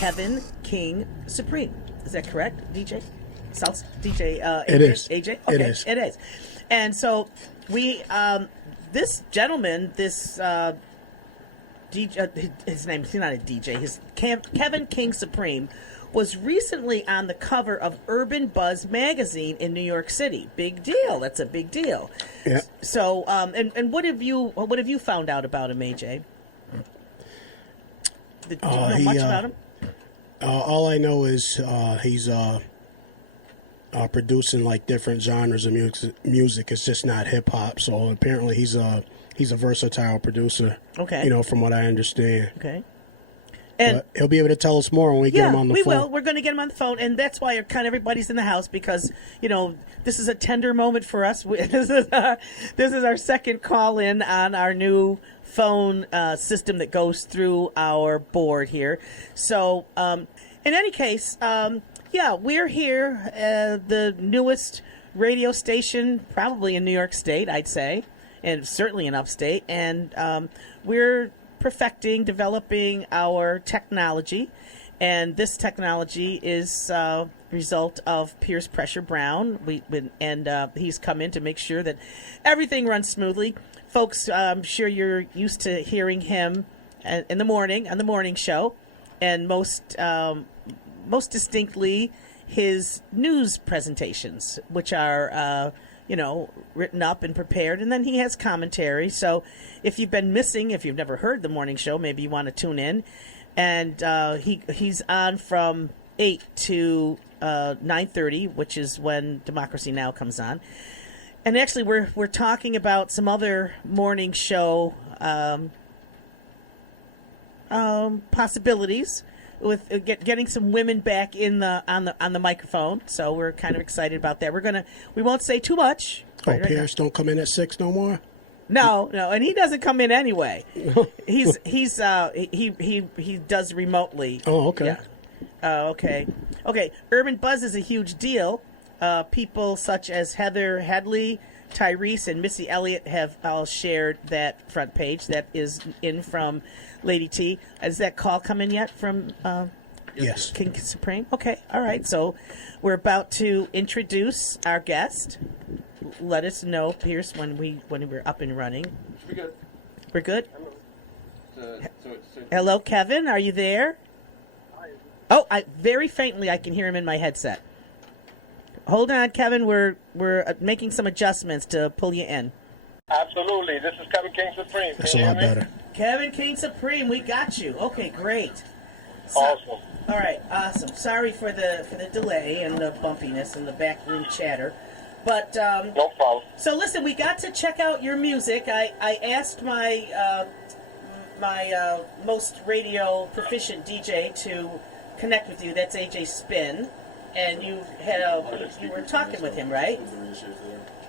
Kevin King Supreme. Is that correct, DJ? South DJ. It is. AJ. Okay, it is. It is. And so we, this gentleman, this DJ, his name, he's not a DJ. His Kevin King Supreme was recently on the cover of Urban Buzz magazine in New York City. Big deal. That's a big deal. Yeah. So, and what have you found out about him, AJ? Do you know much about him? All I know is he's producing like different genres of music. It's just not hip hop. So apparently he's a versatile producer. Okay. You know, from what I understand. Okay. And but he'll be able to tell us more when we get him on the phone. We will. We're going to get him on the phone, and that's why kind of everybody's in the house because this is a tender moment for us. This is our second call in on our new phone system that goes through our board here. So, in any case, we're here, the newest radio station, probably in New York State, I'd say, and certainly in upstate, and we're developing our technology, and this technology is a result of Pierce Pressure Brown. He's come in to make sure that everything runs smoothly. Folks, I'm sure you're used to hearing him in the morning on the morning show, and most distinctly his news presentations, which are written up and prepared, and then he has commentary. So if you've been missing, if you've never heard the morning show, maybe you want to tune in. And he's on from 8 to 9:30, which is when Democracy Now! Comes on. And actually, we're talking about some other morning show possibilities with getting some women back on the microphone. So we're kind of excited about that. We won't say too much. Pierce don't come in at 6 no more? No, and he doesn't come in anyway. He does remotely. Oh, okay. Yeah. Okay. Urban Buzz is a huge deal. People such as Heather Headley, Tyrese, and Missy Elliott have all shared that front page. That is in from Lady T. Has that call come in yet from Yes. King Supreme? Okay, all right. So we're about to introduce our guest. Let us know, Pierce, when we're up and running. We're good. We're good? So Hello, Kevin. Are you there? Oh, very faintly I can hear him in my headset. Hold on, Kevin. We're making some adjustments to pull you in. Absolutely. This is Kevin King Supreme. That's a lot better. Kevin King Supreme, we got you. Okay, great. Awesome. All right, awesome. Sorry for the delay and the bumpiness and the backroom chatter. But no problem. So listen, we got to check out your music. I asked my most radio proficient DJ to connect with you. That's AJ Spin, and you were talking with him, right?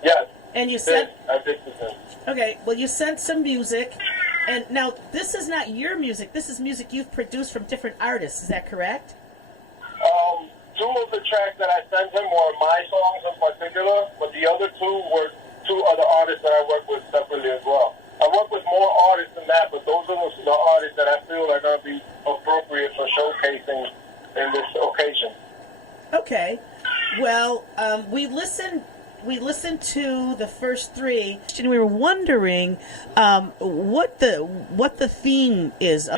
Yes. And you sent. I did with him. Okay. Well, you sent some music, and now this is not your music. This is music you've produced from different artists. Is that correct? Two of the tracks that I sent him were my songs in particular, but the other two were two other artists that I work with separately as well. I work with more artists than that, but those are the artists that I feel are going to be appropriate for showcasing in this occasion. Okay. Well, we listened to the first three, and we were wondering what the theme is.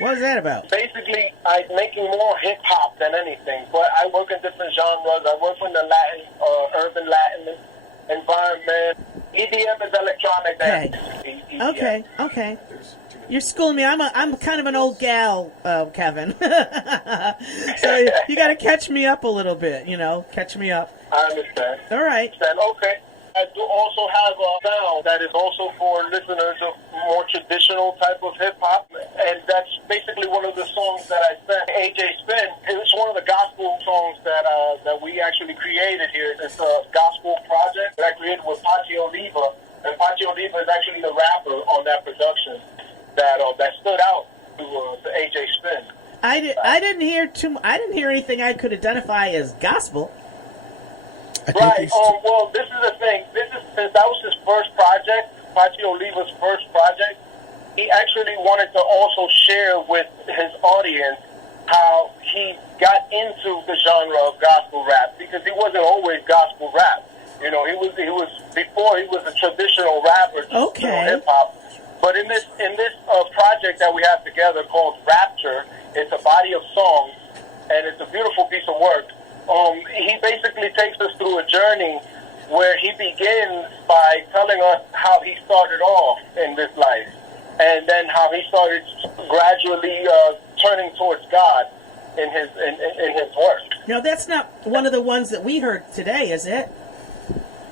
What is that about? Basically, I'm making more hip-hop than anything, but I work in different genres. I work in the Latin, urban Latin environment. EDM is electronic dance. Okay. Okay. You're schooling me. I'm kind of an old gal, Kevin. So you got to catch me up a little bit. Catch me up. I understand. All right. Okay. I do also have a sound that is also for listeners of more traditional type of hip-hop, and that's basically one of the songs that I sent AJ Spin. It was one of the gospel songs that we actually created here. It's a gospel project that I created with Pachi Oliva, and Pachi Oliva is actually the rapper on that production that stood out to AJ Spin. I didn't hear anything I could identify as gospel. Right. Well, this is the thing. Since that was his first project, Pachi Oliva's first project, he actually wanted to also share with his audience how he got into the genre of gospel rap, because he wasn't always gospel rap. You know, he was before he was a traditional rapper, Okay. hip hop. But in this project that we have together called Rapture, it's a body of songs, and it's a beautiful piece of work. He basically takes us through a journey where he begins by telling us how he started off in this life, and then how he started gradually turning towards God in his work. Now, that's not one of the ones that we heard today, is it?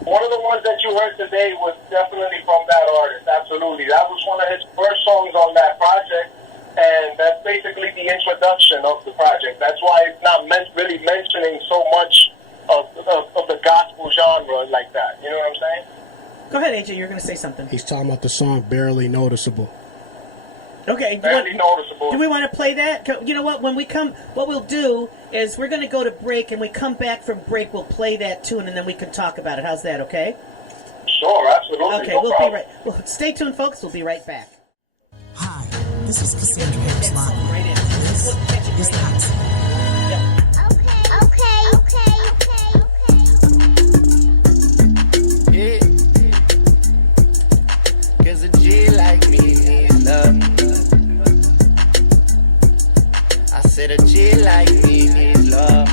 One of the ones that you heard today was definitely from that artist. Absolutely, that was one of his first songs on that project, and that's basically the introduction of the project. That's why it's not really mentioning so much of the gospel genre like that. You know what I'm saying? Go ahead, AJ. You're going to say something. He's talking about the song "Barely Noticeable." Okay. Barely noticeable. Do we want to play that? You know what? When we come, what we'll do is we're going to go to break, and we come back from break. We'll play that tune, and then we can talk about it. How's that? Okay. Sure, absolutely. Okay, no we'll problem. be right. Well, stay tuned, folks. We'll be right back. Hi, this is Cassandra Harris Live. Right in. This is the hot seat. Yeah. Cause a G like me needs love. I said a G like me needs love.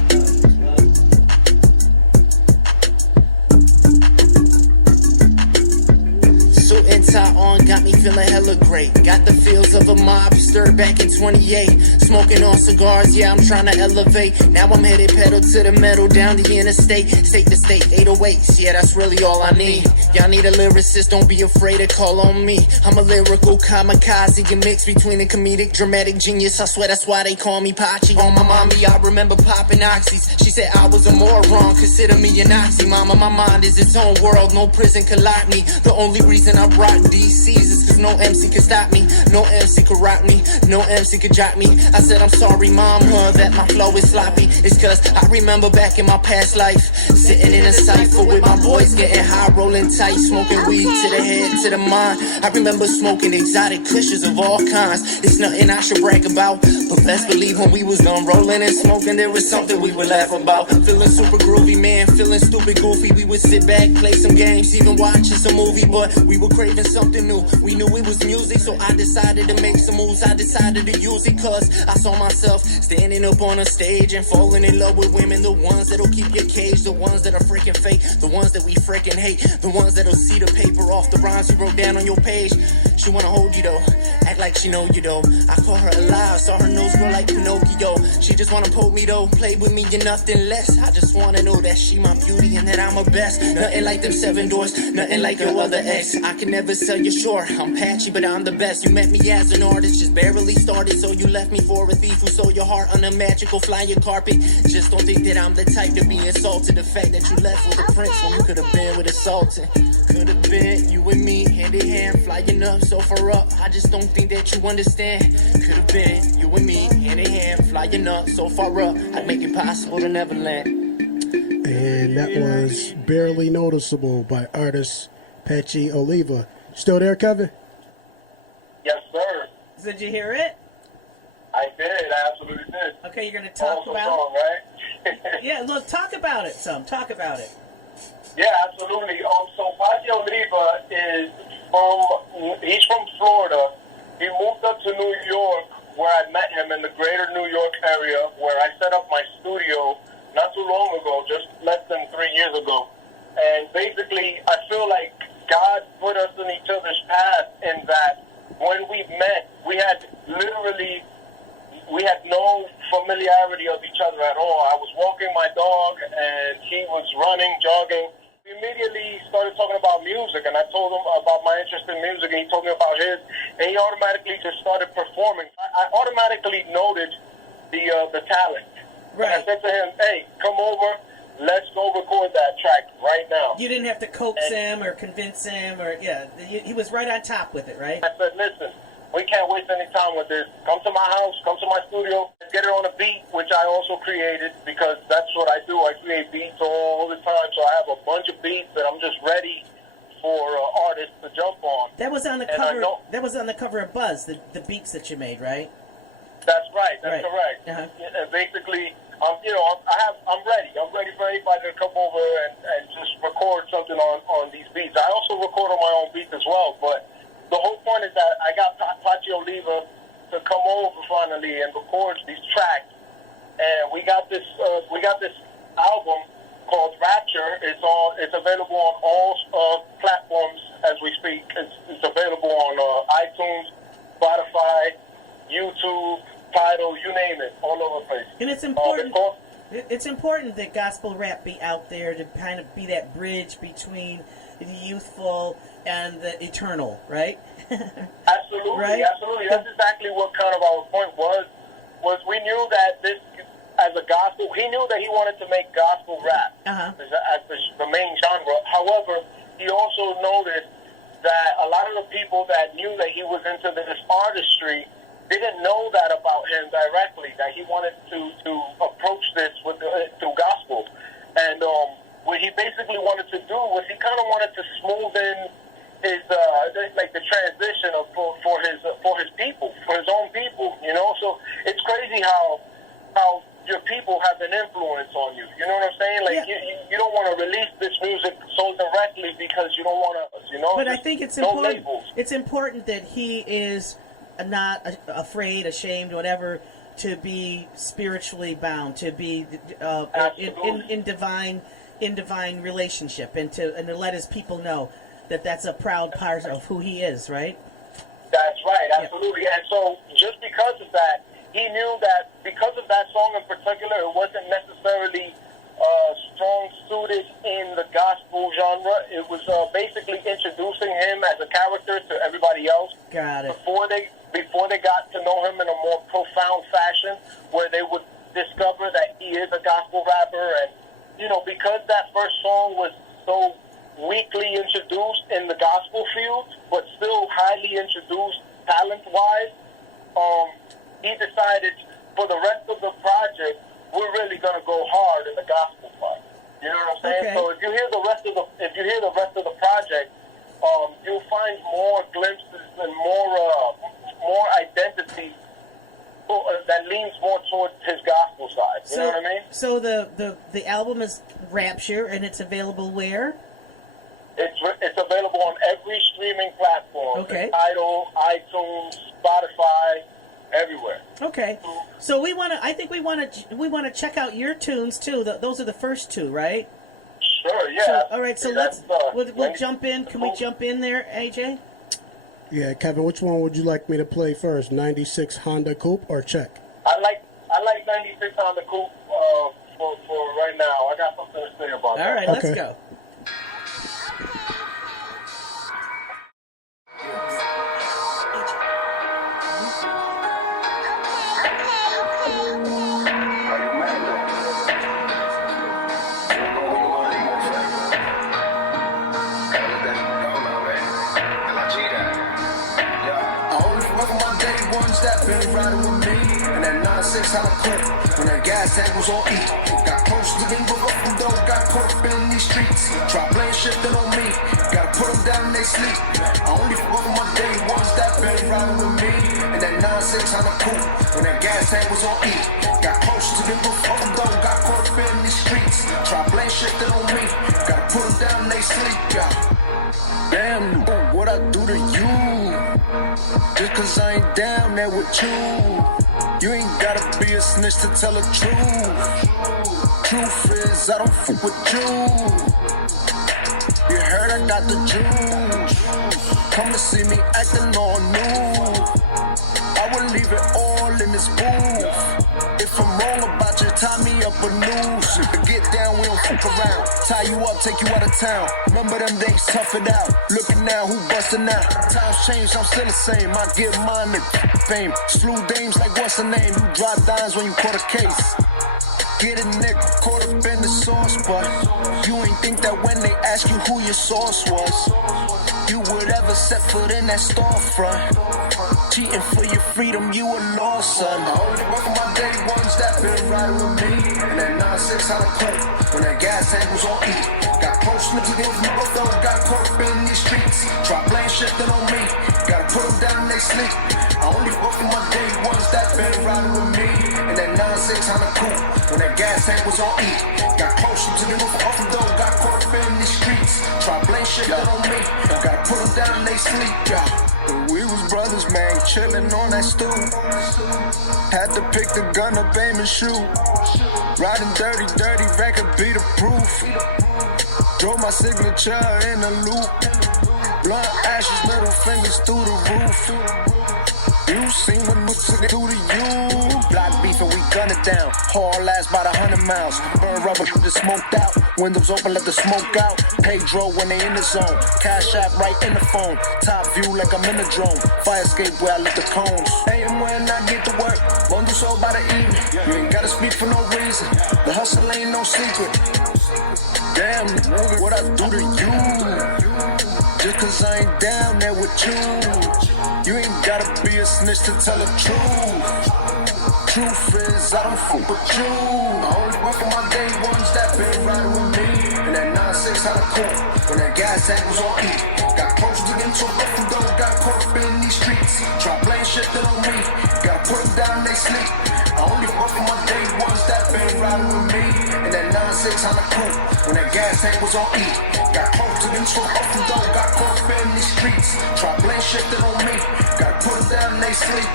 Suit and tie on got me feeling hella great. Got the feels of a mobster back in 28. Smoking on cigars, yeah, I'm trying to elevate. Now I'm headed pedal to the metal down the interstate. State to state, 808s, yeah, that's really all I need. Y'all need a lyricist, don't be afraid to call on me. I'm a lyrical kamikaze, a mix between a comedic, dramatic genius. I swear that's why they call me Pachi. On my mommy, I remember popping oxys. She said I was a moron, consider me an oxy. Mama, my mind is its own world, no prison can lock me. The only reason I rock DCs is cause no MC can stop me. No MC can rock me, no MC can jock me. I said I'm sorry, mama, that my flow is sloppy. It's cause I remember back in my past life, sitting in a cypher with my boys, getting high, rolling tight, smoking weed to the head, to the mind. I remember smoking exotic cushions of all kinds. It's nothing I should brag about, but best believe when we was done rolling and smoking, there was something we would laugh about. Feeling super groovy, man, feeling stupid goofy. We would sit back, play some games, even watching some movie, but we were craving something new. We knew it was music, so I decided to make some moves. I decided to use it cause I saw myself standing up on a stage and falling in love with women. The ones that'll keep you caged, the ones that are freaking fake, the ones that we freaking hate, the ones that'll see the paper off the rhymes you wrote down on your page. She wanna hold you though, act like she know you though. I call her alive, saw her nose grow like Pinocchio. She just wanna poke me though, play with me and nothing less. I just wanna know that she my beauty and that I'm her best. Nothing like them 7 doors, nothing like your other ex. I can never sell you short, I'm patchy but I'm the best. You met me as an artist, just barely started, so you left me for a thief who sold your heart on a magical flying carpet. Just don't think that I'm the type to be insulted. The fact that you left with a prince when you could have been with a sultan. Could have been you and me, hand in hand, flying up, so far up. I just don't think that you understand. Could have been you and me, hand in hand, flying up, so far up. I'd make it possible to never land. And that was "Barely Noticeable" by artist Patchy Oliva. Still there, Kevin? Yes, sir. Did you hear it? I did. I absolutely did. Okay, you're going to talk Awesome about song, right? it? Yeah, look, talk about it some. Talk about it. Yeah, absolutely. So Patchy Oliva he's from Florida. He moved up to New York, where I met him in the greater New York area, where I set up my studio not too long ago, just less than 3 years ago. And basically, I feel like God put us in each other's path in that when we met, we had no familiarity of each other at all. I was walking my dog, and he was running, jogging. We immediately started talking about music, and I told him about my interest in music, and he told me about his, and he automatically just started performing. I automatically noted the talent. Right. And I said to him, hey, come over, let's go record that track right now. You didn't have to coax him or convince him, or he was right on top with it, right? I said, listen, we can't waste any time with this. Come to my house, come to my studio, and get it on a beat, which I also created, because that's what I do. I create beats all the time, so I have a bunch of beats that I'm just ready for artists to jump on. That was on the And cover. That was on the cover of Buzz, the beats that you made, right? That's right. That's Right. correct. Uh-huh. And basically, I'm ready. I'm ready for anybody to come over and just record something on these beats. I also record on my own beats as well. But the whole point is that I got Pachi Oliva to come over finally and record these tracks, and we got this album called Rapture. It's available on all platforms as we speak. It's available on iTunes, Spotify, YouTube, Tidal, you name it, all over the place. And it's important. It's important that gospel rap be out there to kind of be that bridge between the youthful and the eternal, right? Absolutely, Right? absolutely. That's exactly what kind of our point was we knew that this, as a gospel, he knew that he wanted to make gospel rap as the main genre. However, he also noticed that a lot of the people that knew that he was into this artistry didn't know that about him directly, that he wanted to approach this with through gospel. And what he basically wanted to do was he kind of wanted to smooth in his the transition for his people, for his own people, you know. So it's crazy how your people have an influence on you. You know what I'm saying? Like you don't want to release this music so directly because you don't want to, you know. But I think it's no important. labels. It's important that he is not afraid, ashamed, whatever, to be spiritually bound, to be in divine relationship, and to let his people know that that's a proud part of who he is, right? That's right, absolutely. Yeah. And so just because of that, he knew that because of that song in particular, it wasn't necessarily strong suited in the gospel genre. It was basically introducing him as a character to everybody else. Got it. Before they got to know him in a more profound fashion, where they would discover that he is a gospel rapper. And, you know, because that first song was so weakly introduced in the gospel field, but still highly introduced talent-wise, he decided for the rest of the project, we're really going to go hard in the gospel part. You know what I'm saying? Okay. So if you hear the rest of the project, you'll find more glimpses and more identity that leans more towards his gospel side. You know what I mean? So the album is Rapture, and it's available where? It's available on every streaming platform. Okay. Tidal, iTunes, Spotify, everywhere. Okay. So I think we want to check out your tunes too. Those are the first two, right? Sure. Yeah. So, all right. So That's, we'll jump in. Can we jump in there, AJ? Yeah, Kevin, which one would you like me to play first? 96 Honda Coupe or Check? I like 96 Honda Coupe for right now. I got something to say about that. All right. Let's go. Been riding with me and that 9-6 Honda Coupe when that gas tank was on E. Got close to the river from though, got caught up in these streets. Try blame shifting on me, gotta put them down and they sleep. I only fuck with my day ones that been riding with me and that 9-6 Honda Coupe when that gas tank was on E. Got close to the river from though, got caught up in these streets. Try blame shifting on me, gotta put them down and they sleep. Damn, what I do to you? Just cause I ain't down there with you. You ain't gotta be a snitch to tell the truth. Truth is, I don't fuck with you. You heard I got the juice. Come to see me acting all new. I will leave it all in this booth. If I'm wrong about you, tie me up a noose. Get down, we don't fuck around. Tie you up, take you out of town. Remember them days, tough it out. Looking now, who bustin' out? Times change, I'm still the same. I get mine the fame. Slew dames like what's the name? You drop dimes when you caught a case. Get a nigga caught up in the sauce, but you ain't think that when they ask you who your source was, you would ever set foot in that storefront. cheating for your freedom, you a lost son. I only work for my day ones that been riding with me. And that 9-6 Honda Coupe, when that gas tank was on E. Got close niggas in from though, got caught up in these streets. Try blame shifting on me, gotta put them down, they sleep. I only work for my day ones that been riding with me. And that 9-6 Honda Coupe, when that gas tank was on E. Got close niggas from though, got caught up in these streets. Try blame shifting on me, gotta put them down, they sleep. We was brothers, man, chillin' on that stool. Had to pick the gun up, aim and shoot. Riding dirty, record be the proof. Drove my signature in the loop. Blunt ashes, middle fingers through the roof. You seen what looks do to you. Block beef and we gun it down. Haul last about 100 miles. Burn rubber, the smoked out. Windows open, let the smoke out. Pedro when they in the zone. Cash app right in the phone. Top view like I'm in the drone. Fire escape where I lit the cones. AM when I get to work. Won't do so by the evening. You ain't gotta speak for no reason. The hustle ain't no secret. Damn, what I do to you? Just cause I ain't down there with you. You ain't gotta be a snitch to tell the truth. Truth is, I don't fuck with you. I only work for my day ones that been riding with me. And that 9-6 Honda Coupe, when that gas tank was on E. Got close to them so rough and though, got caught up in these streets. Try blame shifting on me, gotta put them down, they sleep. I only work for my day ones that been riding with me. And that 9-6 Honda Coupe, when that gas tank was on E. Got close to them so rough and though, got caught up in these streets. Try blame shifting on me, gotta put them down, they sleep.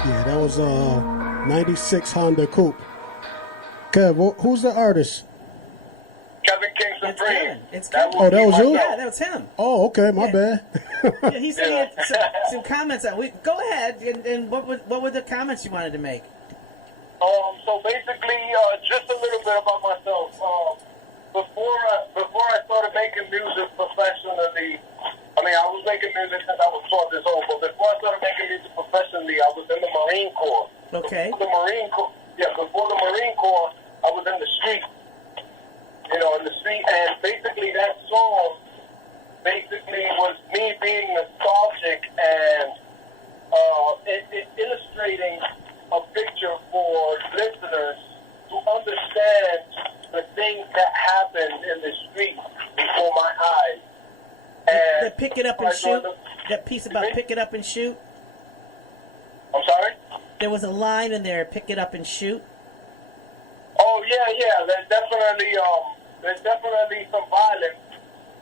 Yeah, that was 96 Honda Coupe. Kev, who's the artist? Kevin King It's Supreme. Kevin. It's Kevin. Oh, that was you? Yeah, that was him. Oh, okay, my bad. Yeah, he said he had some comments on. Go ahead, and what were the comments you wanted to make? So basically, just a little bit about myself. Before I started making music professionally, I mean, I was making music since I was 12 years old, but before I started making music professionally, I was in the Marine Corps. Okay. Before the Marine Corps, I was in the street. You know, in the street, and basically that song was me being nostalgic and it illustrating a picture for listeners to understand the things that happened in the street before my eyes. And The pick it up and shoot. That piece about pick it up and shoot. I'm sorry? There was a line in there. Pick it up and shoot. Oh yeah. There's definitely some violence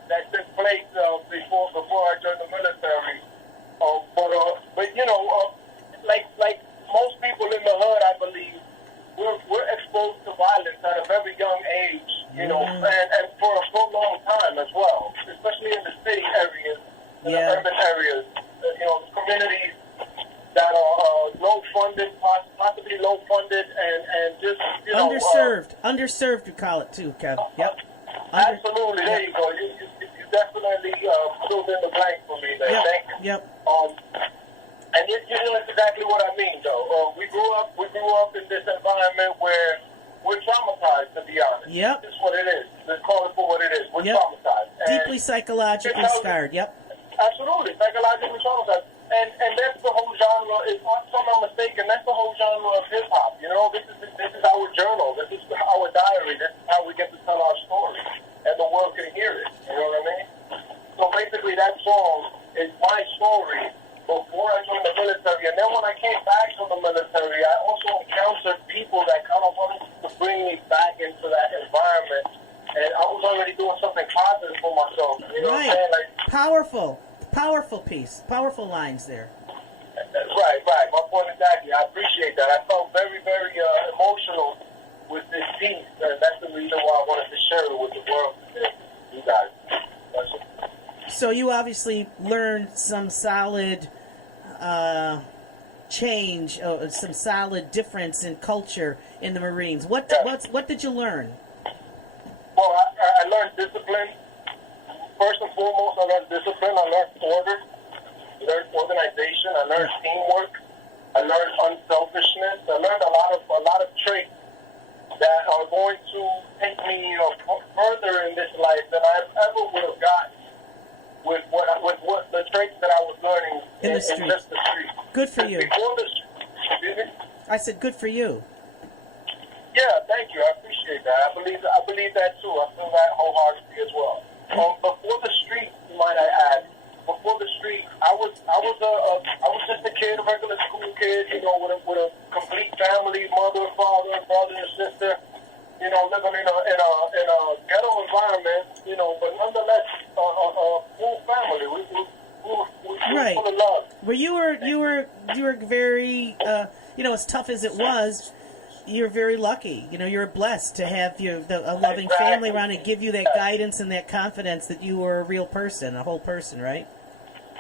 that took place before I joined the military. But you know, like most people in the hood, I believe we're exposed to violence at a very young age. You know, and for a long time as well, especially in the city areas, in the urban areas. You know, communities that are low funded, possibly low funded, and just underserved. You call it too, Kevin. Yep. Absolutely. There you go. You definitely filled in the blank for me there. Yep. Thank you. Yep. And you know that's exactly what I mean, though. We grew up in this environment where we're traumatized, to be honest. Yep. That's what it is. Let's call it for what it is. We're traumatized. Deeply psychologically scarred. Yep. Absolutely, psychologically traumatized. And that's the whole genre. If I'm not mistaken, that's the whole genre of hip hop. You know, this is our journal. This is our diary. This is how we get to tell our story, and the world can hear it. You know what I mean? So basically, that song is my story before I joined the military, and then when I came back from the military, I also encountered people that kind of wanted to bring me back into that environment, and I was already doing something positive for myself. You know what I'm saying? Like, Powerful piece. Powerful lines there. Right. My point exactly. I appreciate that. I felt very, very emotional with this piece, and that's the reason why I wanted to share it with the world today. You guys. So you obviously learned some solid change, some solid difference in culture in the Marines. What did you learn? Well, I learned discipline. First and foremost, I learned discipline. I learned order. I learned organization. I learned teamwork. I learned unselfishness. I learned a lot of traits that are going to take me further in this life than I ever would have gotten with the traits that I was learning In the in street. just the street. Good for you. Before the, excuse me? I said good for you. Yeah, thank you. I appreciate that. I believe that too. I feel that wholeheartedly as well. Before the street, might I add, before the street, I was just a kid, a regular school kid, you know, with a complete family, mother, father, brother, and sister, you know, living in a ghetto environment, you know, but nonetheless, a full family. We were Right. full of love. Well, you were very, you know, as tough as it was, you're very lucky. You know, you're blessed to have a loving family around and give you that guidance and that confidence that you were a real person, a whole person, right?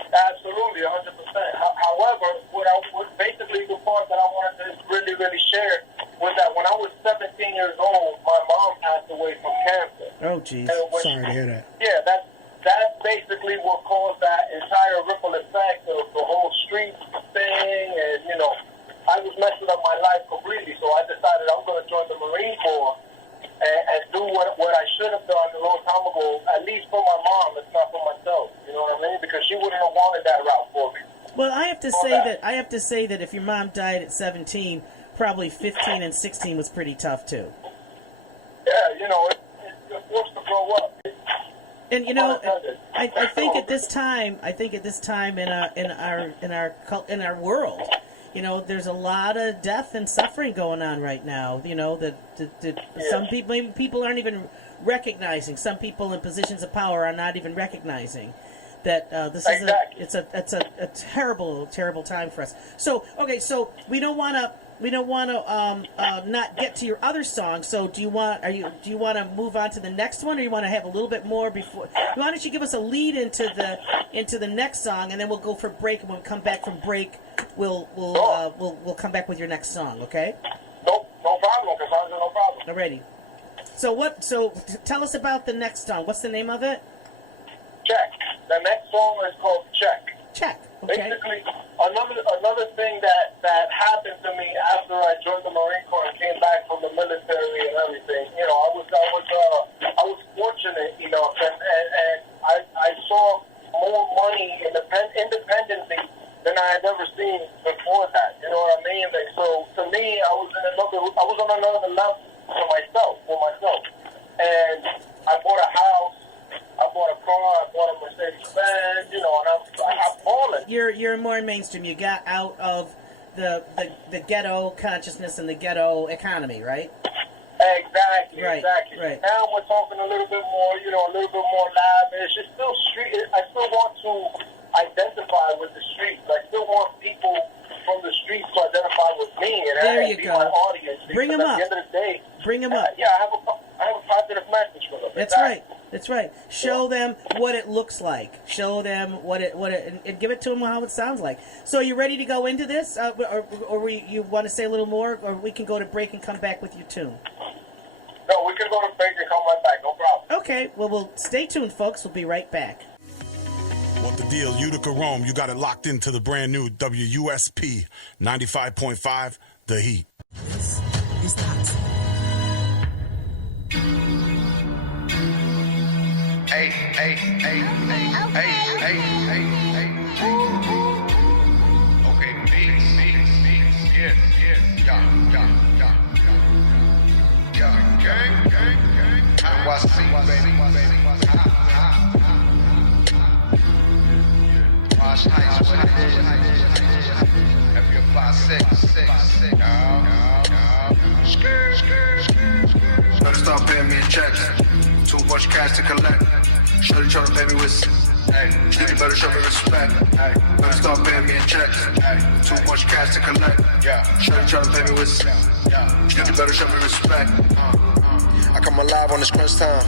Absolutely, 100%. However, what basically the part that I wanted to really, really share was that when I was 17 years old, my mom passed away from cancer. Oh, geez. Sorry to hear that. Yeah, that's basically what caused that entire ripple effect of the whole street thing, and, you know, I was messing up my life completely, so I decided I'm going to join the Marine Corps and do what I should have done a long time ago, at least for my mom, if not for myself. You know what I mean? Because she wouldn't have wanted that route for me. Well, I have to say that if your mom died at 17, probably 15 and 16 was pretty tough too. Yeah, you know, you're forced to grow up. And you know, I think at this time in our world, you know, there's a lot of death and suffering going on right now. You know, that some people, maybe people aren't even recognizing. Some people in positions of power are not even recognizing that this is a terrible time for us. So okay, so we don't want to not get to your other song. So do you want to move on to the next one, or you want to have a little bit more before? Why don't you give us a lead into the next song, and then we'll go for break, and when we come back from break, we'll come back with your next song, okay? No problem, Cassandra, no problem. Alrighty. So tell us about the next song. What's the name of it? Check. The next song is called Check. Check. Okay. Basically, another thing that happened to me after I joined the Marine Corps and came back from the military and everything, you know, I was fortunate enough, and I saw more money independently than I had ever seen before that. You know what I mean? Like, so to me, I was on another level for myself, and I bought a house. I bought a car, I bought a Mercedes-Benz, you know, and I'm balling. You're more mainstream. You got out of the ghetto consciousness and the ghetto economy, right? Exactly, right, exactly. Right. Now we're talking a little bit more, you know, a little bit more lavish. It's still street. I still want to identify with the streets. I still want people from the streets to identify with me and be my audience. Bring them up. At the end of the day, bring them up. Yeah, I have a positive message for them. That's right. That's right. Show them what it looks like. Show them what it and give it to them how it sounds like. So, are you ready to go into this, or you want to say a little more, or we can go to break and come back with your tune? No, we can go to break and come right back. No problem. Okay. Well, we'll stay tuned, folks. We'll be right back. What the deal? Utica, Rome. You got it locked into the brand new WUSP 95.5, The Heat. This is the hot song. Hey, hey, hey, hey, hey, hey, hey, hey. Okay, Beatz, yes, yeah. Gang. NYC, baby. Wash Heights, what it is. FU56. Better start paying me in checks. Too much cash to collect. Shorty tryna pay me with. Hey, you better show me respect. Hey, better start paying me in checks. Hey, too much cash to collect. Yeah, shorty tryna pay me with. You better show me respect. I come alive on this crunch time.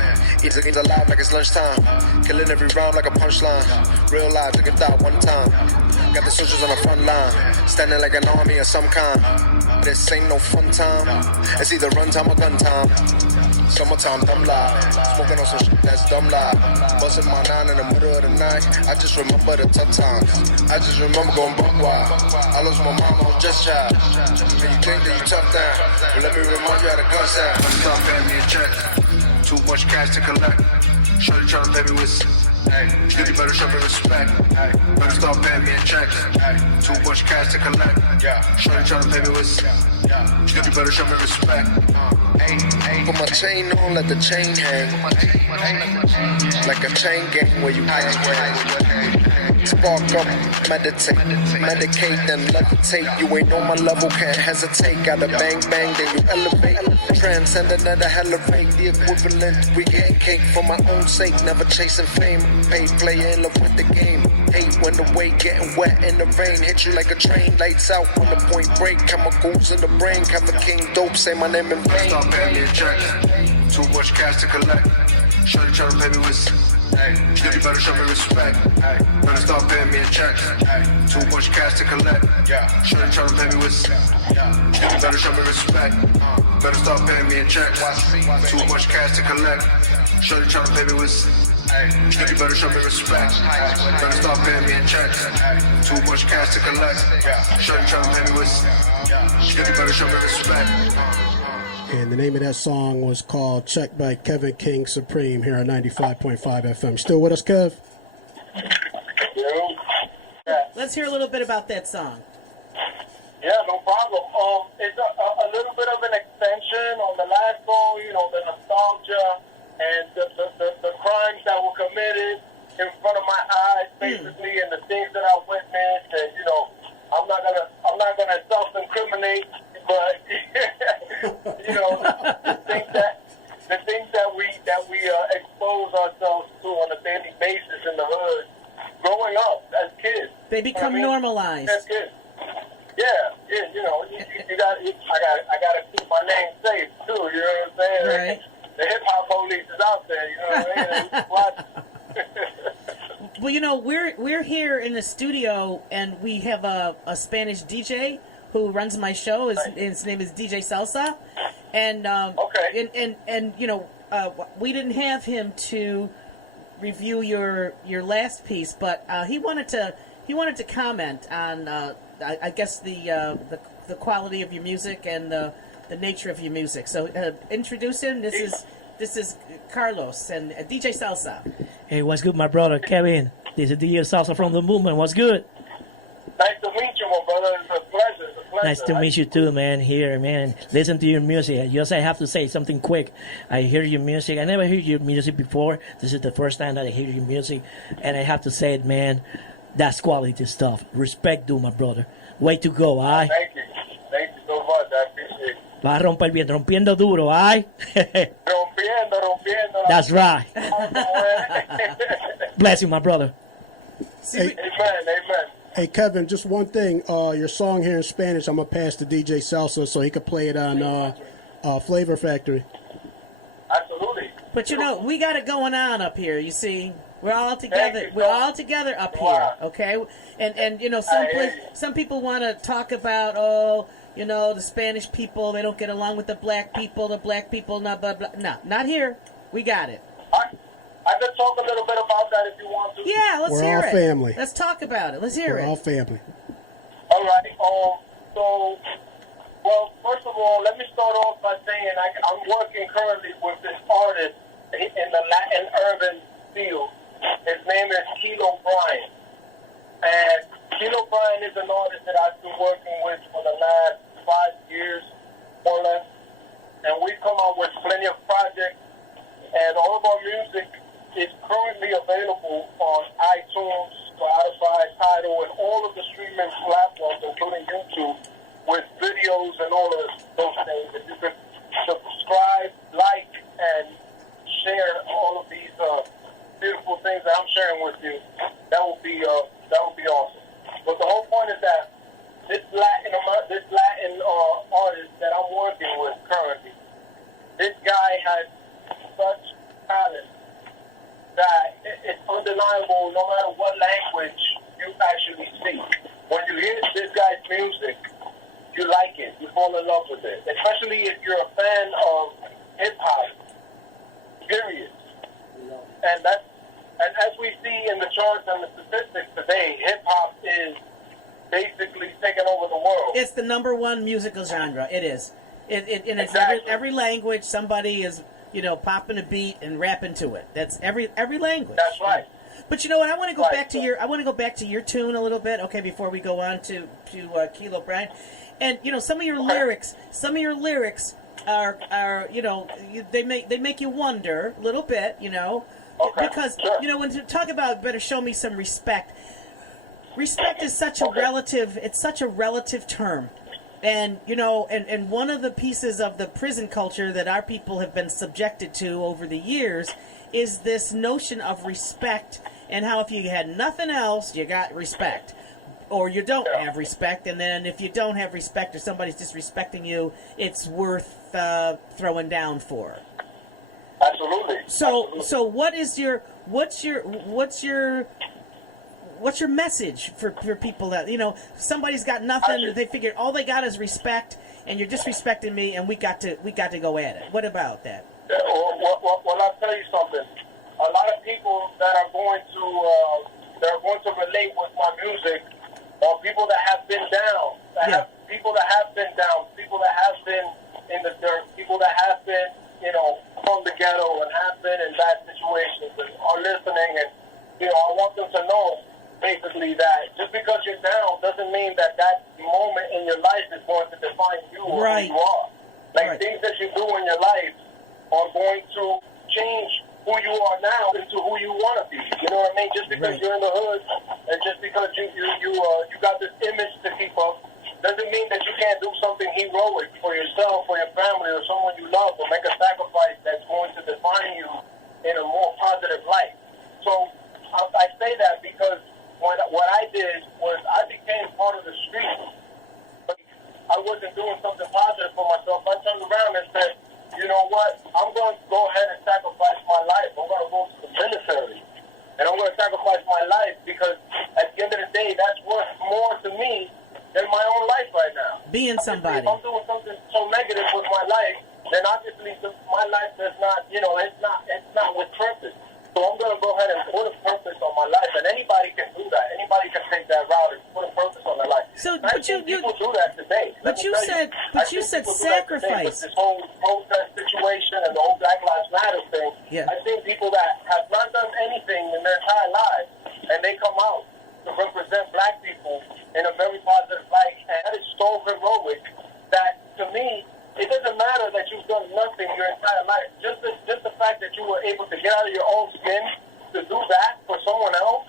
Eat alive like it's lunchtime. Killing every round like a punchline. Real life, took a thought one time. Got the soldiers on the front line. Standing like an army of some kind. This ain't no fun time. It's either run time or gun time. Summertime, dumb lie. Smoking on some shit that's dumb lie. Busting my 9 in the middle of the night. I just remember the tough times. I just remember going buck wild. I lost my mom, I was just child. And you think that you tough down. But let me remind you how the gun sound. Stop paying me a check. Too much cash to collect. Shorty tryna pay me with. Hey, you better show me respect. Hey, better start paying me in checks. Hey, too much cash to collect. Yeah, shorty trying to pay me with. You better show me respect. Put my chain on, let the chain hang. Like a chain gang where you hang. Spark up, meditate, medicate, then levitate. You ain't on my level, can't hesitate. Gotta bang, bang, then you elevate. Transcendent at a hella rate, the equivalent. We get cake for my own sake, never chasing fame. Paid player in love with the game. Hate when the weight getting wet in the rain. Hit you like a train, lights out when the point break. Chemicals in the brain, Kevin King dope, say my name in vain. Stop paying me in checks, too much cash to collect. Shorty trying to pay me with. Hey, you better show me respect. Hey, better start paying me in checks. Hey, too much cash to collect. Yeah, shouldn't try to pay me with. You better show me respect. Better start paying me in checks. Too much cash to collect. Shouldn't try to pay me with. Hey, you better show me respect. Better start paying me in checks. Too much cash to collect. Yeah, shouldn't try to pay me with. You better show me respect. And the name of that song was called Check by Kevin King Supreme here on 95.5 FM. Still with us, Kev? Let's hear a little bit about that song. Yeah, no problem. It's a little bit of an extension on the last song, you know, the nostalgia and the crimes that were committed in front of my eyes, basically, and the things that I witnessed. And, you know, I'm not gonna self-incriminate, but you know, the things that we expose ourselves to on a daily basis in the hood, growing up as kids. They become normalized. As kids. Yeah, you know, I gotta keep my name safe too. You know what I'm saying? Right. The hip hop police is out there. You know what I mean? Well, you know, we're here in the studio, and we have a Spanish DJ who runs my show. His name is DJ Salsa, and okay. And you know, we didn't have him to review your last piece, but he wanted to comment on I guess the quality of your music and the nature of your music. So introduce him. This is Carlos and DJ Salsa. Hey, what's good, my brother Kevin? This is DJ Salsa from the movement. What's good? Nice to meet you, my brother. It's a pleasure. Nice to meet you too, man. Here, man. Listen to your music. Just I have to say something quick. I hear your music. I never heard your music before. This is the first time that I hear your music, and I have to say it, man. That's quality stuff. Respect, do, my brother. Way to go, aye. Thank you so much. I appreciate it. Va a romper bien, rompiendo duro, aye. Rompiendo. That's right. Bless you, my brother. Hey, Amen. hey, Kevin, just one thing. Your song here in Spanish, I'm going to pass to DJ Salsa so he could play it on Flavor Factory. Absolutely. But you know, we got it going on up here. You see, we're all together. Thank you, We're all together up here. Okay, and you know, some people want to talk about you know, the Spanish people, they don't get along with the black people. The black people, not blah blah. No, not here. We got it. I can talk a little bit about that if you want to. Yeah, let's We're hear all it. family. Let's talk about it. Let's hear We're it. all family. All right. So, well, first of all, let me start off by saying I'm working currently with this artist in the Latin urban field. His name is Kilo Bryan. And Kilo Bryan is an artist that I've been working with for the last 5 years, more or less. And we've come out with plenty of projects. And all of our music is currently available on iTunes, Spotify, Tidal, and all of the streaming platforms, including YouTube, with videos and all of those things. If you could subscribe, like, and share all of these beautiful things that I'm sharing with you, that would be awesome. But the whole point is that this Latin artist that I'm working with currently, this guy has such talent that it's undeniable no matter what language you actually speak. When you hear this guy's music, you like it, you fall in love with it, especially if you're a fan of hip-hop, period. And as we see in the charts and the statistics today, hip-hop is basically taking over the world. It's the #1 musical genre. It is. And it's Exactly. every language. Somebody is, you know, popping a beat and rapping to it. That's every language. That's right. But you know what? I want to go Right. back to your tune a little bit, okay, before we go on to Kilo Brian. And you know, some of your lyrics are they make you wonder a little bit, you know, Okay, because sure. you know, when you talk about better show me some respect. Respect is such a relative. It's such a relative term. And, you know, and one of the pieces of the prison culture that our people have been subjected to over the years is this notion of respect, and how if you had nothing else, you got respect. Or you don't have respect, and then if you don't have respect or somebody's disrespecting you, it's worth throwing down for. Absolutely. So what's your message for people that, you know, somebody's got nothing, they figure all they got is respect, and you're disrespecting me, and we got to go at it. What about that? Well, I'll tell you something. A lot of people that are going to relate with my music are people that have been down, people that have been in the dirt, people that have been, you know, from the ghetto and have been in bad situations and are listening. And, you know, I want them to know basically that just because you're down doesn't mean that moment in your life is going to define you or who you are. Like, things that you do in your life are going to change who you are now into who you want to be. You know what I mean? Just because you're in the hood and just because you got this image to keep up doesn't mean that you can't do something heroic for yourself, for your family, or someone you love, or make a sacrifice that's going to define you in a more positive light. So I say that because what I did was I became part of the street, but I wasn't doing something positive for myself. I turned around and said, you know what, I'm going to go ahead and sacrifice my life. I'm going to go to the military, and I'm going to sacrifice my life because at the end of the day, that's worth more to me than my own life right now. Being somebody. If I'm doing something so negative with my life, then obviously my life does not, you know, it's not with purpose. So I'm going to go ahead and put a purpose on my life, and anybody can do that. Anybody can take that route and put a purpose on their life. So, and I think people do that today. But you said sacrifice. With this whole protest situation and the whole Black Lives Matter thing, I've seen people that have not done anything in their entire lives, and they come out to represent black people in a very positive light, and that is so heroic that, to me, it doesn't matter that you've done nothing your entire life. Just the fact that you were able to get out of your own skin to do that for someone else,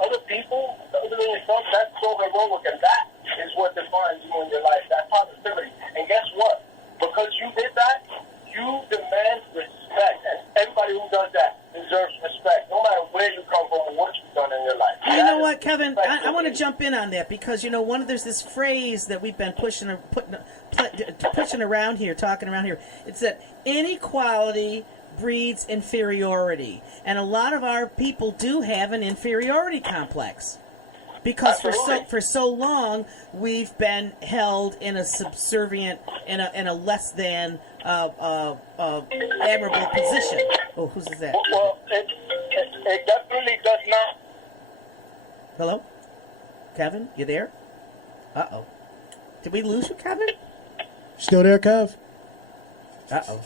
other people, other than yourself, that's so heroic, and that is what defines you in your life, that positivity. And guess what? Because you did that, you demand respect, and everybody who does that deserves respect, no matter where you come from or what you've done in your life. You know what, Kevin? I want to jump in on that because, you know, there's this phrase that we've been pushing around here, talking around here. It's that inequality breeds inferiority. And a lot of our people do have an inferiority complex. Because for so long we've been held in a subservient, in a less than admirable position. Oh, who's that? Well, it definitely does not. Hello, Kevin, you there? Uh-oh. Did we lose you, Kevin? Still there, Kev? Uh-oh.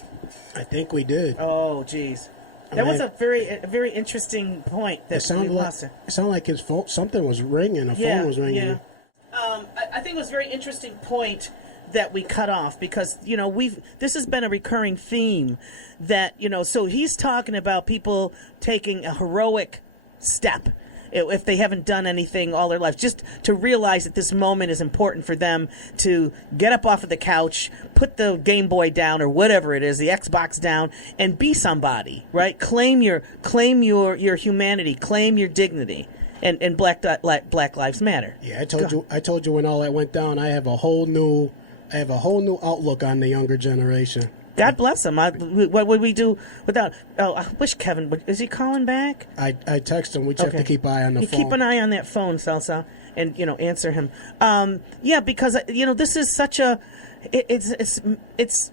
I think we did. Oh, jeez. That was a very interesting point that we lost. It sounded like his phone, something was ringing. Phone was ringing. Yeah. I think it was a very interesting point that we cut off because, you know, this has been a recurring theme that, you know, so he's talking about people taking a heroic step if they haven't done anything all their life, just to realize that this moment is important for them to get up off of the couch, put the Game Boy down or whatever it is, the Xbox down, and be somebody, right? Claim your humanity, claim your dignity, and Black Lives Matter. Yeah, I told you when all that went down, I have a whole new outlook on the younger generation. God bless him. What would we do without? Oh, I wish Kevin. Is he calling back? I text him. We just have to keep an eye on the phone. Keep an eye on that phone, Salsa, and answer him. Yeah, because this is such a. It's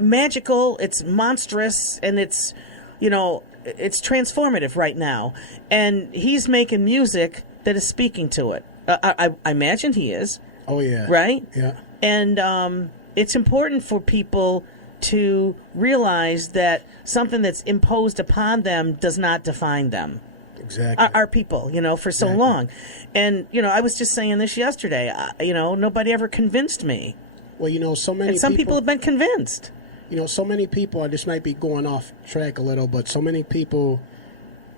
magical. It's monstrous, and it's it's transformative right now. And he's making music that is speaking to it. I imagine he is. Oh yeah. Right. Yeah. And it's important for people to realize that something that's imposed upon them does not define them. Exactly. Our people, for so long. And, I was just saying this yesterday, nobody ever convinced me. Well, so many and some people have been convinced. So many people, this might be going off track a little, but so many people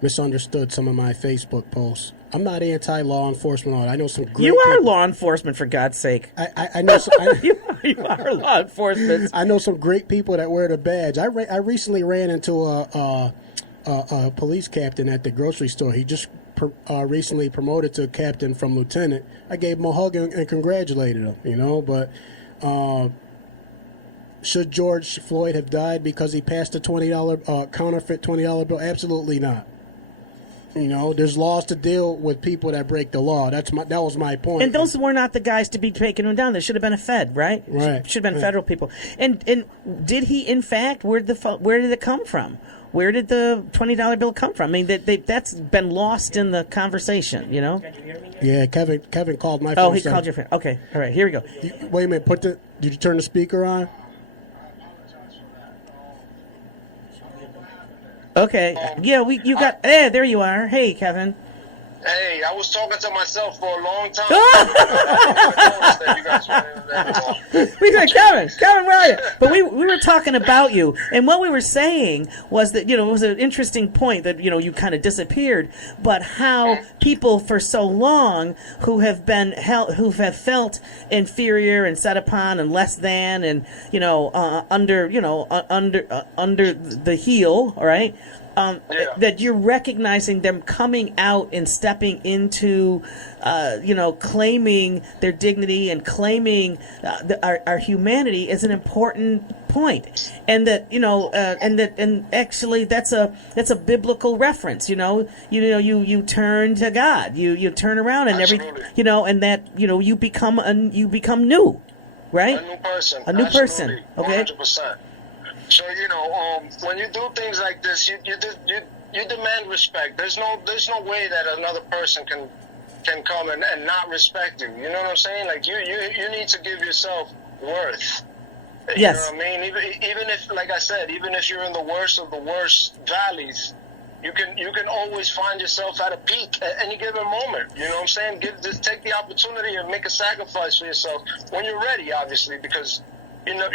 misunderstood some of my Facebook posts. I'm not anti-law enforcement. I know some great You are people. law enforcement, for God's sake. I know you are law enforcement. I know some great people that wear the badge. I recently ran into a police captain at the grocery store. He just recently promoted to captain from lieutenant. I gave him a hug and congratulated him, but should George Floyd have died because he passed a $20 counterfeit $20 bill? Absolutely not. There's laws to deal with people that break the law. That was my point. And those were not the guys to be taking him down. They should have been a Fed, right? Right. Should have been federal people. And did he, in fact, where did it come from? Where did the $20 bill come from? I mean, that's been lost in the conversation, Yeah, Kevin called my phone. Oh, he called your phone. Okay, all right, here we go. Wait a minute. Did you turn the speaker on? Okay, yeah, you got. There you are. Hey, Kevin. Hey, I was talking to myself for a long time. I We said, Kevin, where are you? But we were talking about you, and what we were saying was that it was an interesting point that you kind of disappeared, but how people for so long who have felt inferior and set upon and less than and under the heel, all right. That you're recognizing them coming out and stepping into, claiming their dignity and claiming our humanity is an important point, and that and actually that's a biblical reference. You turn to God, you turn around and and that you become new, right? A new person. Okay. 100%. So when you do things like this, you demand respect. There's no way that another person can come and not respect you. You know what I'm saying? Like you need to give yourself worth. Yes. You know what I mean? Even if, like I said, even if you're in the worst of the worst valleys, you can always find yourself at a peak at any given moment. You know what I'm saying? Just take the opportunity and make a sacrifice for yourself when you're ready, obviously, because. You never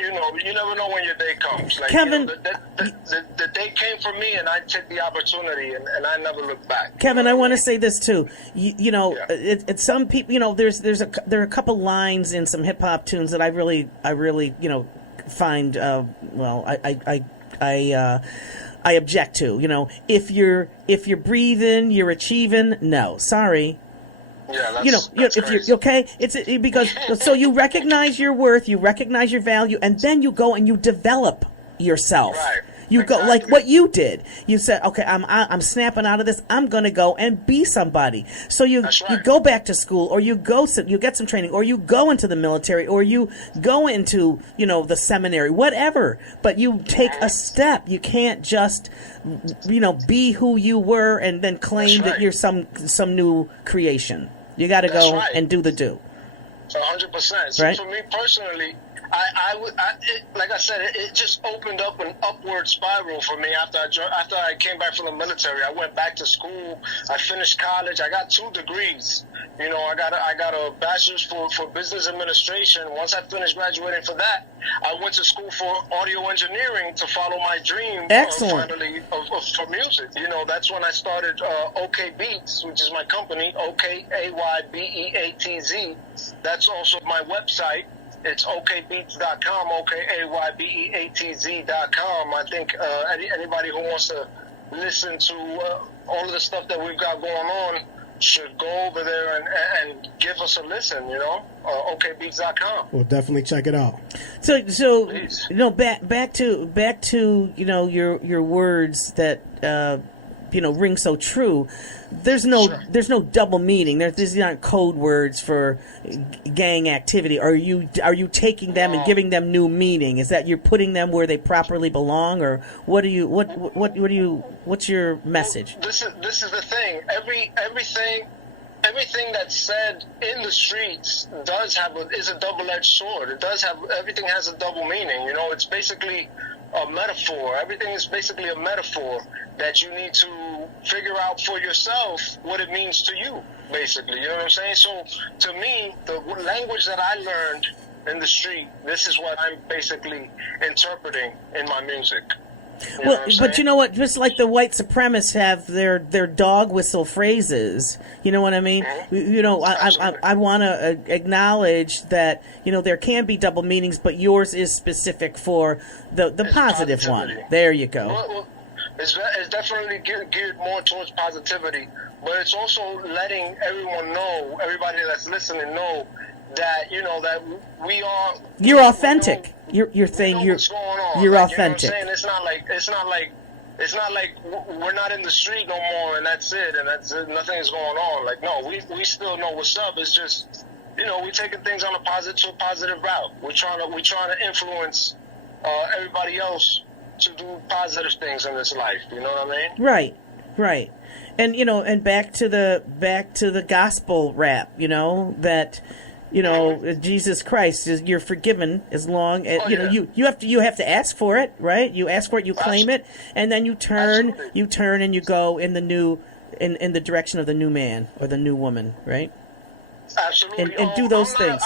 know when your day comes. Like, Kevin, the day came for me, and I took the opportunity, and I never looked back. Kevin, I want to say this too. It's some people. There are a couple lines in some hip hop tunes that I really find. I object to. If you're breathing, you're achieving. No, sorry. Yeah, if you're okay, it's because so you recognize your worth, you recognize your value, and then you go and you develop yourself. Right. You go like what you did. You said, okay, I'm snapping out of this. I'm going to go and be somebody. So you go back to school, or you get some training, or you go into the military, or you go into the seminary, whatever. But you take a step. You can't just be who you were and then claim that you're some new creation. You got to go and do the do. 100%. So for me personally, like I said, it just opened up an upward spiral for me after I came back from the military. I went back to school. I finished college. I got 2 degrees. I got a bachelor's for business administration. Once I finished graduating for that, I went to school for audio engineering to follow my dream. Excellent. For music. That's when I started OK Beatz, which is my company. OKAYBEATZ. That's also my website. It's okbeatz.com, okaybeatz.com. I think anybody who wants to listen to all of the stuff that we've got going on should go over there and give us a listen, okbeatz.com. We'll definitely check it out. So back to your words that ring so true. There's no double meaning. These aren't code words for gang activity. Are you taking them and giving them new meaning? Is that you're putting them where they properly belong, or what's your message? Well, this is the thing. everything that's said in the streets is a double-edged sword. Everything has a double meaning. You know, it's basically a metaphor. Everything is basically a metaphor that you need to figure out for yourself what it means to you, basically. You know what I'm saying? So to me, the language that I learned in the street, this is what I'm basically interpreting in my music. Well, but you know what? Just like the white supremacists have their dog whistle phrases, you know what I mean? Mm-hmm. You know, I want to acknowledge that, you know, there can be double meanings, but yours is specific for the positive positivity. one. There you go. Well, it's definitely geared more towards positivity, but it's also letting everyone know, everybody that's listening know that, you know, that we are. You're authentic. You're saying you're what's going on. you're like, authentic. You know what I'm saying? It's not like we're not in the street no more and that's it and that's it, nothing is going on. Like, no, we still know what's up. It's just, you know, we're taking things on a positive route. We're trying to influence everybody else to do positive things in this life. You know what I mean? Right. And you know, and back to the gospel rap, you know, that, you know, Jesus Christ is, you're forgiven as long as you have to ask for it, right? You ask for it, you claim it, and then you turn and you go in the new in the direction of the new man or the new woman, right? Absolutely. And do those things.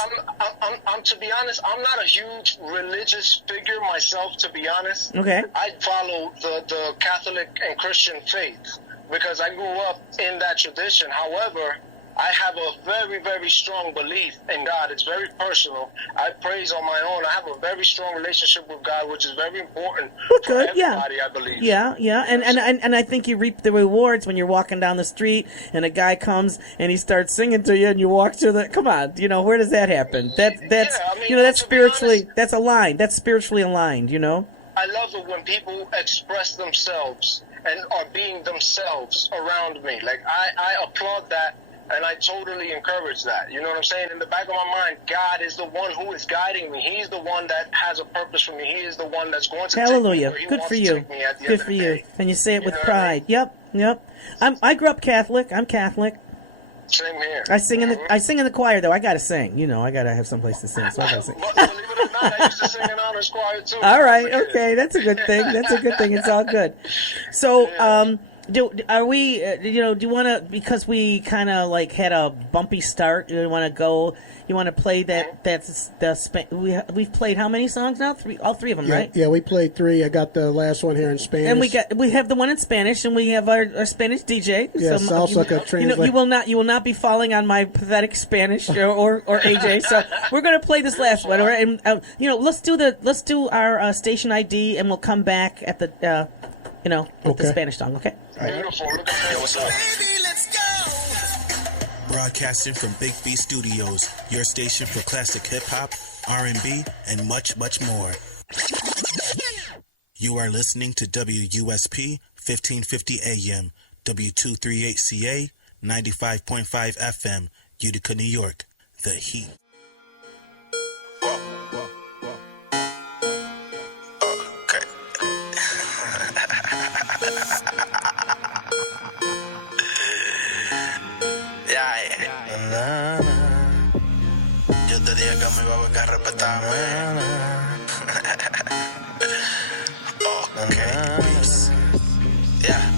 I'm to be honest, I'm not a huge religious figure myself, to be honest. Okay. I follow the Catholic and Christian faith because I grew up in that tradition. However, I have a very, very strong belief in God. It's very personal. I praise on my own. I have a very strong relationship with God, which is very important for everybody, I believe. Yeah. And I think you reap the rewards when you're walking down the street and a guy comes and he starts singing to you and you walk to the, come on, you know, where does that happen? That's you know, that's spiritually, that's aligned. That's spiritually aligned, you know? I love it when people express themselves and are being themselves around me. Like, I applaud that. And I totally encourage that. You know what I'm saying? In the back of my mind, God is the one who is guiding me. He's the one that has a purpose for me. He is the one that's going to Hallelujah. take me where he Good wants for to you. take me at the Good end for of the you. day. And you say it with know what I pride. mean? Yep. I grew up Catholic. I'm Catholic. Same here. I sing in the choir though. I gotta sing. You know, I gotta have someplace to sing. So I gotta sing. But believe it or not, I used to sing in honors choir too. All right. Okay. That's a good thing. It's all good. So, do you want to, because we kind of like had a bumpy start, you want to play we've played how many songs now? All three of them, right? Yeah, we played 3. I got the last one here in Spanish. And we have the one in Spanish, and we have our Spanish DJ. Yes, so, also could translate. You will not be falling on my pathetic Spanish or AJ. So we're going to play this last one, all right? And let's do our station ID, and we'll come back at the with the Spanish song, okay? Beautiful. Yo, what's up? Baby, let's go. Broadcasting from Big B Studios, your station for classic hip-hop, R&B, and much, much more. You are listening to WUSP 1550 AM, W238CA, 95.5 FM, Utica, New York. The Heat. Okay. Yo te dije que me iba a ver que respetarme. Okay, peace. Yeah.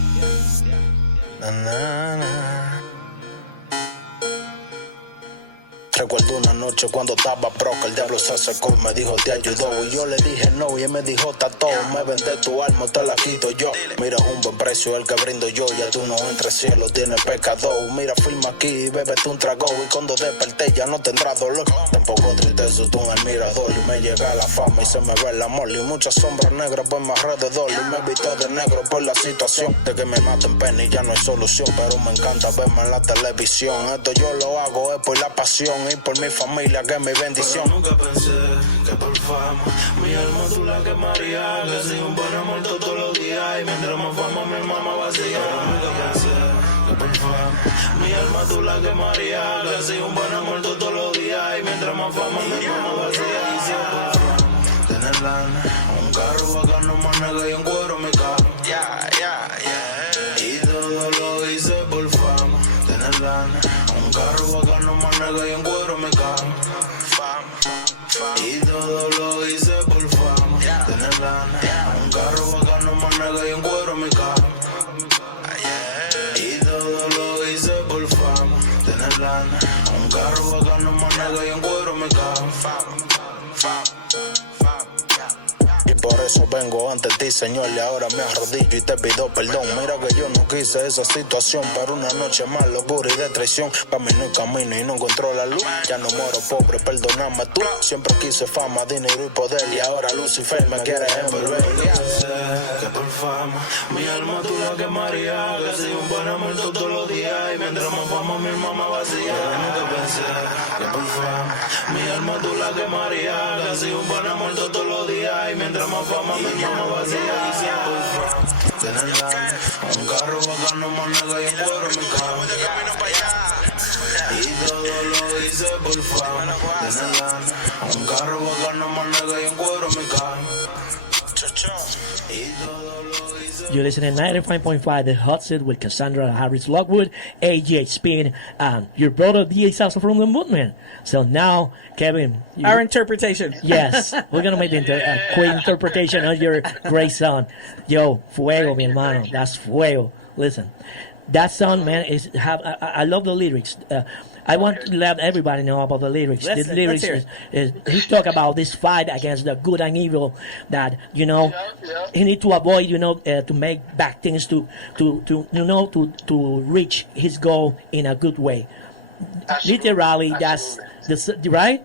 Recuerdo una noche cuando estaba broke, el diablo se acercó y me dijo te ayudó. Y yo le dije no y él me dijo está todo. Me vende tu alma, te la quito yo. Mira, es un buen precio el que brindo yo. Ya tú no entres cielo, tienes pecado. Mira, firma aquí y bébete un trago. Y cuando desperté ya no tendrás dolor. Tampoco tristeza, tú en el mirador. Y me llega la fama y se me ve el amor. Y muchas sombras negras por mi alrededor. Y me visto de negro por la situación. De que me maten pena y ya no hay solución. Pero me encanta verme en la televisión. Esto yo lo hago es por la pasión. Y por mi familia, que es mi bendición. Pero nunca pensé que por fama mi alma tú la quemarías. Que si un buen amor todos los días. Y mientras más fama mi alma vacía. Pero nunca pensé que por fama mi alma tú la quemarías. Que si un buen amor todos los días. Y mientras más fama mi alma vacía. Y si por fama tener lana, un carro bacano, más negra y un cuero en mi carro. Y todo lo hice por fama. Tener lana, un Y por eso vengo ante ti, Señor, y ahora me arrodillo y te pido perdón. Mira que yo no quise esa situación, para una noche más locura y de traición. Pa' mí no hay camino y no encuentro la luz. Ya no muero pobre, perdóname tú. Siempre quise fama, dinero y poder, y ahora Lucifer me quiere envolver. Que por fama, mi alma tú la quemarías. Que soy un pana muerto todos los días. Y mientras más fama, mi alma vacía. Nunca pensé que por fama, mi alma tú la quemarías. Que soy un pana muerto todos los días. Y mientras más fama, mi alma vacía. Y si por fama, tienen ganas. Un carro bacano, más nega y un cuero en mi cama. Y todo lo hice por fama. Tienen ganas. Un carro bacano, más nega y un cuero en mi cama. You're listening to 95.5 The Hot Seat with Cassandra Harris Lockwood, AJ Spin, and your brother DJ Salsa from the Movement. So now, Kevin. Our interpretation. Yes, we're going to make the quick interpretation of your great song. Yo, fuego, mi hermano. That's fuego. Listen, that song, man, I love the lyrics. I want to let everybody know about the lyrics. The lyrics is he talk about this fight against the good and evil that he need to avoid, to make bad things to reach his goal in a good way. Absolutely. Literally, that's right.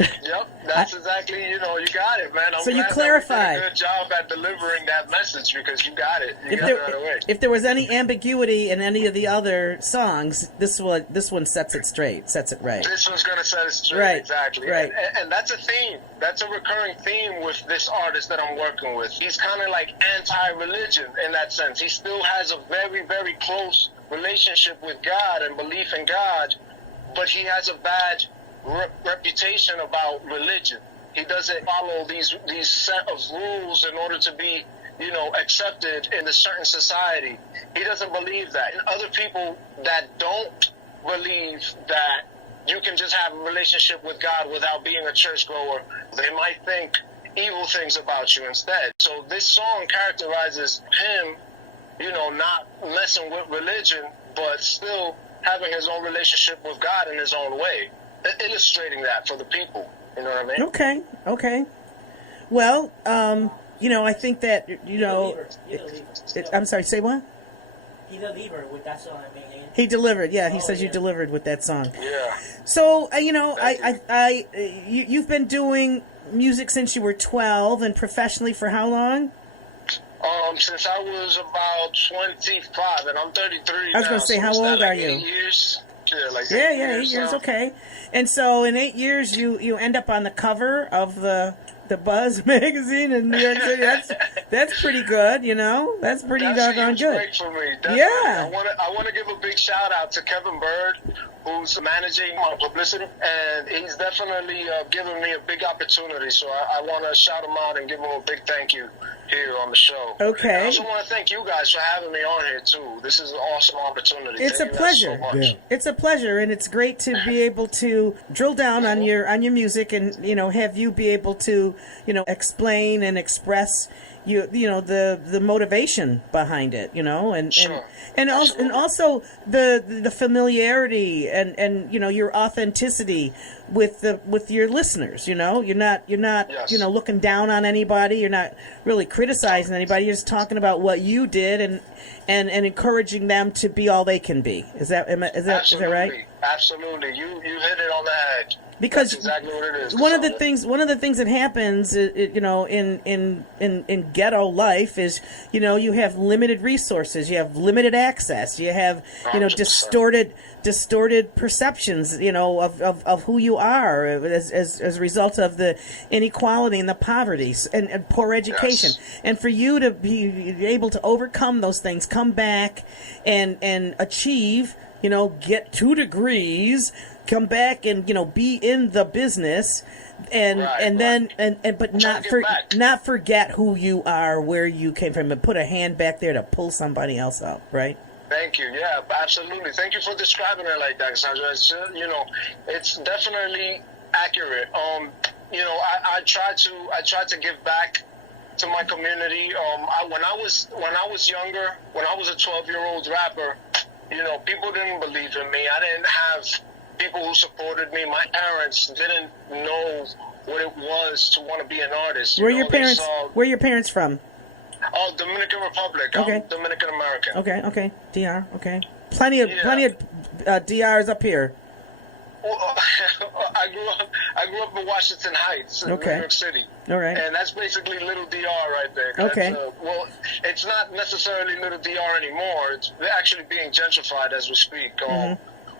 Yep, that's exactly, you got it, man. I'm so you glad clarify. that you did a good job at delivering that message because you got it. You got it right away. If there was any ambiguity in any of the other songs, this one sets it straight, sets it right. This one's going to set it straight, right, exactly. Right. And that's a theme. That's a recurring theme with this artist that I'm working with. He's kind of like anti-religion in that sense. He still has a very, very close relationship with God and belief in God, but he has a bad reputation about religion. He doesn't follow these set of rules in order to be, accepted in a certain society. He doesn't believe that. And other people that don't believe that you can just have a relationship with God without being a churchgoer, they might think evil things about you instead. So this song characterizes him, not messing with religion, but still having his own relationship with God in his own way. Illustrating that for the people, you know what I mean? Okay. Well, I think that I'm sorry. Say what? He delivered with that song. He delivered. Yeah, he says you delivered with that song. Yeah. So you've been doing music since you were 12, and professionally for how long? Since I was about 25, and I'm 33 I was going to say, how old are you? 8 years. Yeah, 8 years. Okay. And so in 8 years, you end up on the cover of the Buzz magazine in New York City. That's pretty good, That's pretty doggone good. Great for me. Definitely. Yeah. I want to give a big shout out to Kevin Bird, who's managing my publicity, and he's definitely given me a big opportunity. So I want to shout him out and give him a big thank you here on the show. Okay. And I also want to thank you guys for having me on here too. This is an awesome opportunity. It's a pleasure. So much. It's a pleasure, and it's great to be able to drill down on your music and have you be able to explain and express the motivation behind it, and Sure. and also the familiarity and your authenticity with your listeners. You're not Yes. looking down on anybody. You're not really criticizing anybody. You're just talking about what you did and encouraging them to be all they can be. Is that right? Absolutely. You hit it on the head. Because that's exactly what it is. One of the things that happens, in ghetto life is, you have limited resources, you have limited access, you have, 100%. distorted perceptions, of who you are as a result of the inequality and the poverty and poor education. Yes. And for you to be able to overcome those things, come back and achieve, get 2 degrees, come back and be in the business but not forget who you are, where you came from, and put a hand back there to pull somebody else up, right? Thank you. Yeah, absolutely. Thank you for describing it like that, Sandra. It's definitely accurate. I try to give back to my community. When I was younger, when I was a 12-year-old rapper, people didn't believe in me. I didn't have people who supported me. My parents didn't know what it was to want to be an artist. Where are your parents from? Oh, Dominican Republic. Okay. I'm Dominican American. Okay. DR. Okay. Plenty of DRs up here. Well, I grew up in Washington Heights, in New York City. All right. And that's basically Little DR right there. Okay. Well, it's not necessarily Little DR anymore. It's actually being gentrified as we speak.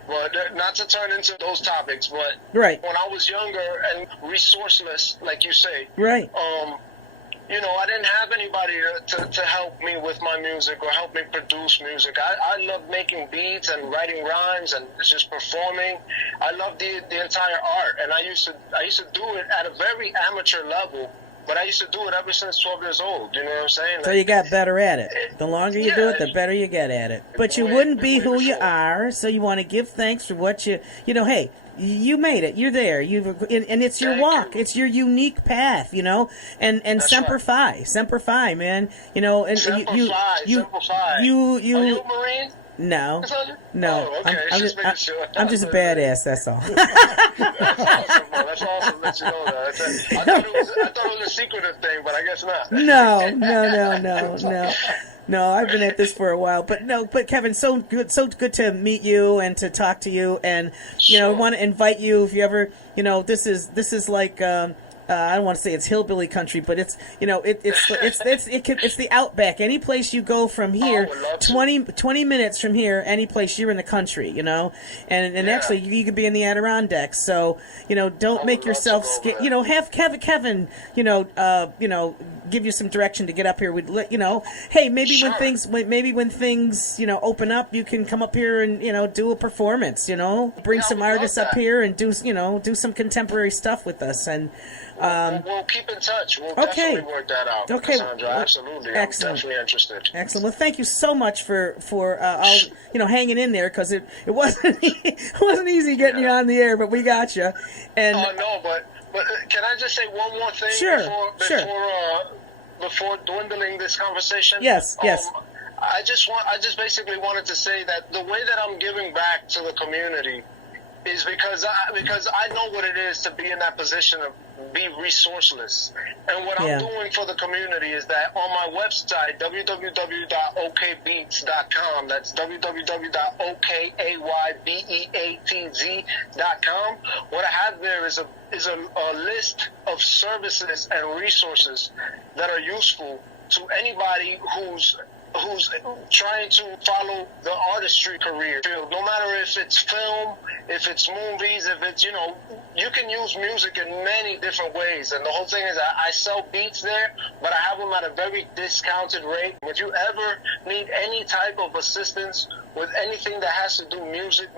But not to turn into those topics, but right. when I was younger and resourceless, like you say, right. I didn't have anybody to help me with my music or help me produce music. I love making beats and writing rhymes and just performing. I love the entire art, and I used to do it at a very amateur level. But I used to do it ever since 12 years old. You know what I'm saying? So you got better at it. The longer you do it, the better you get at it. But you wouldn't be who you are, so you want to give thanks for what hey, you made it. You're there. And it's your walk. It's your unique path, And Semper Fi. Semper Fi, man. And Semper Fi. Are you a Marine? No. Oh, okay. I'm just a badass, that's all. That's awesome that you know that. I thought it was a secretive thing, but I guess not. No, I've been at this for a while, but Kevin, so good to meet you and to talk to you, and I want to invite you if you ever, this is like I don't want to say it's hillbilly country, but it's it's the outback. Any place you go from here, 20 minutes from here, any place you're in the country, and actually you could be in the Adirondacks. So don't make yourself scared. Have Kevin, give you some direction to get up here. We'd let hey, maybe when things open up, you can come up here and do a performance. Bring some artists up here and do some contemporary stuff with us. And we'll keep in touch. We'll definitely work that out. Okay, Cassandra, absolutely. Excellent. I'm definitely interested. Excellent. Well, thank you so much for all hanging in there, because it wasn't easy getting you on the air, but we got you. And no, but can I just say one more thing? Sure. Before dwindling this conversation? Yes. I just basically wanted to say that the way that I'm giving back to the community is because I know what it is to be in that position of be resourceless. And what I'm doing for the community is that on my website, www.okbeatz.com, that's www.okaybeatz.com, what I have there is a list of services and resources that are useful to anybody who's trying to follow the artistry career field, no matter if it's film, if it's movies, if it's, you can use music in many different ways. And the whole thing is I sell beats there, but I have them at a very discounted rate. If you ever need any type of assistance with anything that has to do music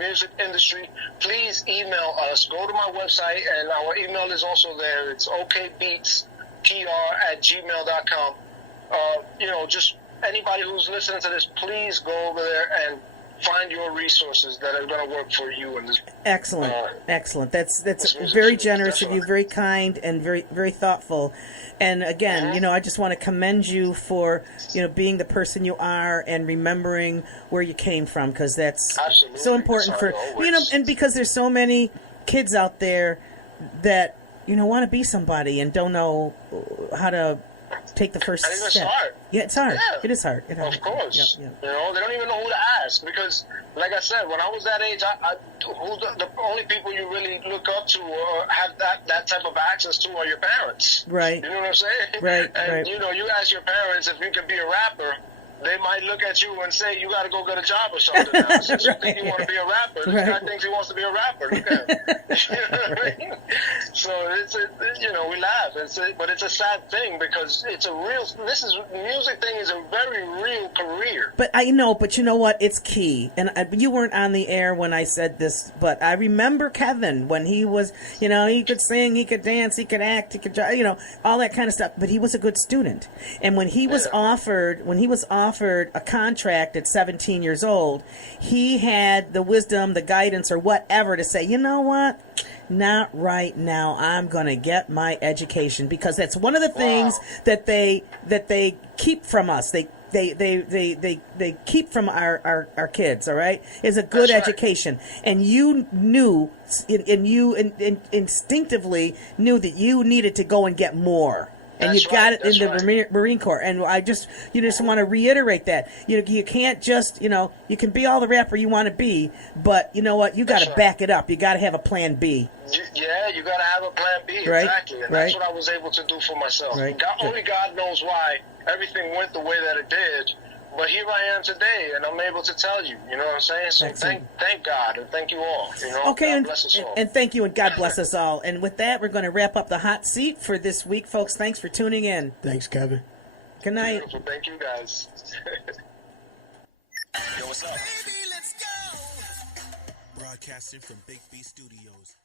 industry, please email us. Go to my website, and our email is also there. It's okbeatspr@gmail.com. Just anybody who's listening to this, please go over there and find your resources that are going to work for you. Excellent. That's very generous of you, very kind, and very, very thoughtful. And again, I just want to commend you for, being the person you are and remembering where you came from, because that's so important for, and because there's so many kids out there that, want to be somebody and don't know how to take the first step. It's hard. Yeah, it's hard. Yeah. It is hard. Of course. Yeah. They don't even know who to ask, because, like I said, when I was that age, the only people you really look up to or have that type of access to are your parents. Right. You know what I'm saying? Right. And, you ask your parents if you can be a rapper, they might look at you and say, you got to go get a job or something now. Since you think you want to be a rapper, this guy thinks he wants to be a rapper. Look at him. You know what I mean? So we laugh. But it's a sad thing, because music thing is a very real career. But I know, but you know what? It's key. And you weren't on the air when I said this, but I remember Kevin when he was, he could sing, he could dance, he could act, he could, all that kind of stuff. But he was a good student. And when he was offered a contract at 17 years old, he had the wisdom, the guidance, or whatever to say, you know what? not right now. I'm going to get my education, because that's one of the things that they keep from us. They keep from our kids, all right, is a good education. And you knew, and you instinctively knew that you needed to go and get more. And you got it in the Marine Corps. And I just want to reiterate that. You can't just, you can be all the rapper you want to be, but you know what? You got to back it up. You got to have a plan B. Yeah, you got to have a plan B, right? Exactly. And that's what I was able to do for myself. Right. Only God knows why everything went the way that it did. But here I am today, and I'm able to tell you. You know what I'm saying? So thank God, and thank you all. Okay, God bless us all. And thank you, and God bless us all. And with that, we're going to wrap up the hot seat for this week, folks. Thanks for tuning in. Thanks, Kevin. Good night. Beautiful. Thank you, guys. Yo, what's up? Baby, let's go. Broadcasting from Big B Studios.